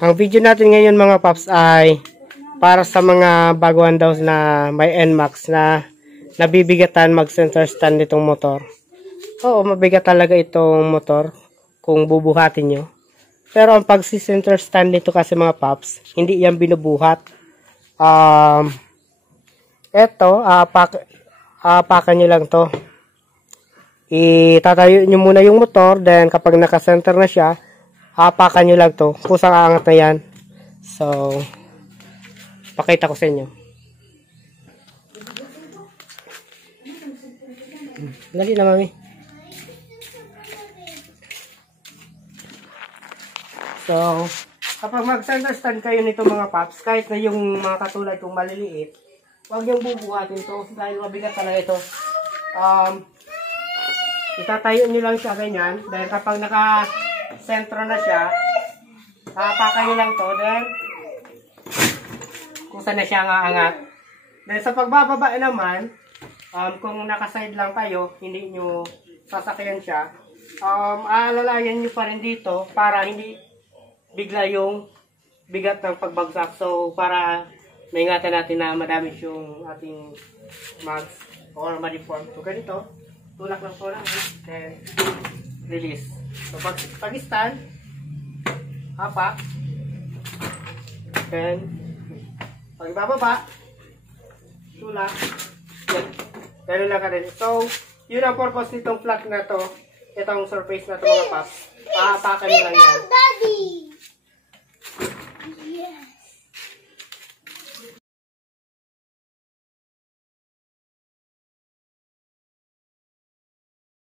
Ang video natin ngayon mga paps ay para sa mga baguhan daw na may NMAX na nabibigatan mag-center stand nitong motor. Oo, mabigat talaga itong motor kung bubuhatin nyo. Pero ang pag-center stand nito kasi mga paps, hindi yan binubuhat. Apakan nyo lang to. Itatayo nyo muna yung motor, then kapag naka-center na siya, apakan nyo lang to. Kusang aangat na yan. So, pakita ko sa inyo. Dali na, mami. So, kapag mag-center stand kayo nito mga paps, kahit na yung mga katulad kong maliliit, huwag yung bubuhatin to dahil mabigat talaga ito. Itatayo nyo lang siya ganyan. Dahil kapag naka-sentro na siya, hapakan nyo lang to. Then, kung saan na siya aangat. Then, sa pagbababa naman, kung naka-side lang kayo, hindi nyo sasakyan siya, aalalayan nyo pa rin dito para hindi bigla yung bigat ng pagbagsak. So, para maingatan natin na madami yung ating mags or ma-deform. So, ganito. Tulak lang po lang. Then, release. So, pag-stand, hapak. Then, pag ibababa, tulak. Yan. Ganun lang ka rin. So, yun ang purpose nitong flat na to. Itong surface na to mga paps. Hapakan nyo lang yan. Daddy! Yeah.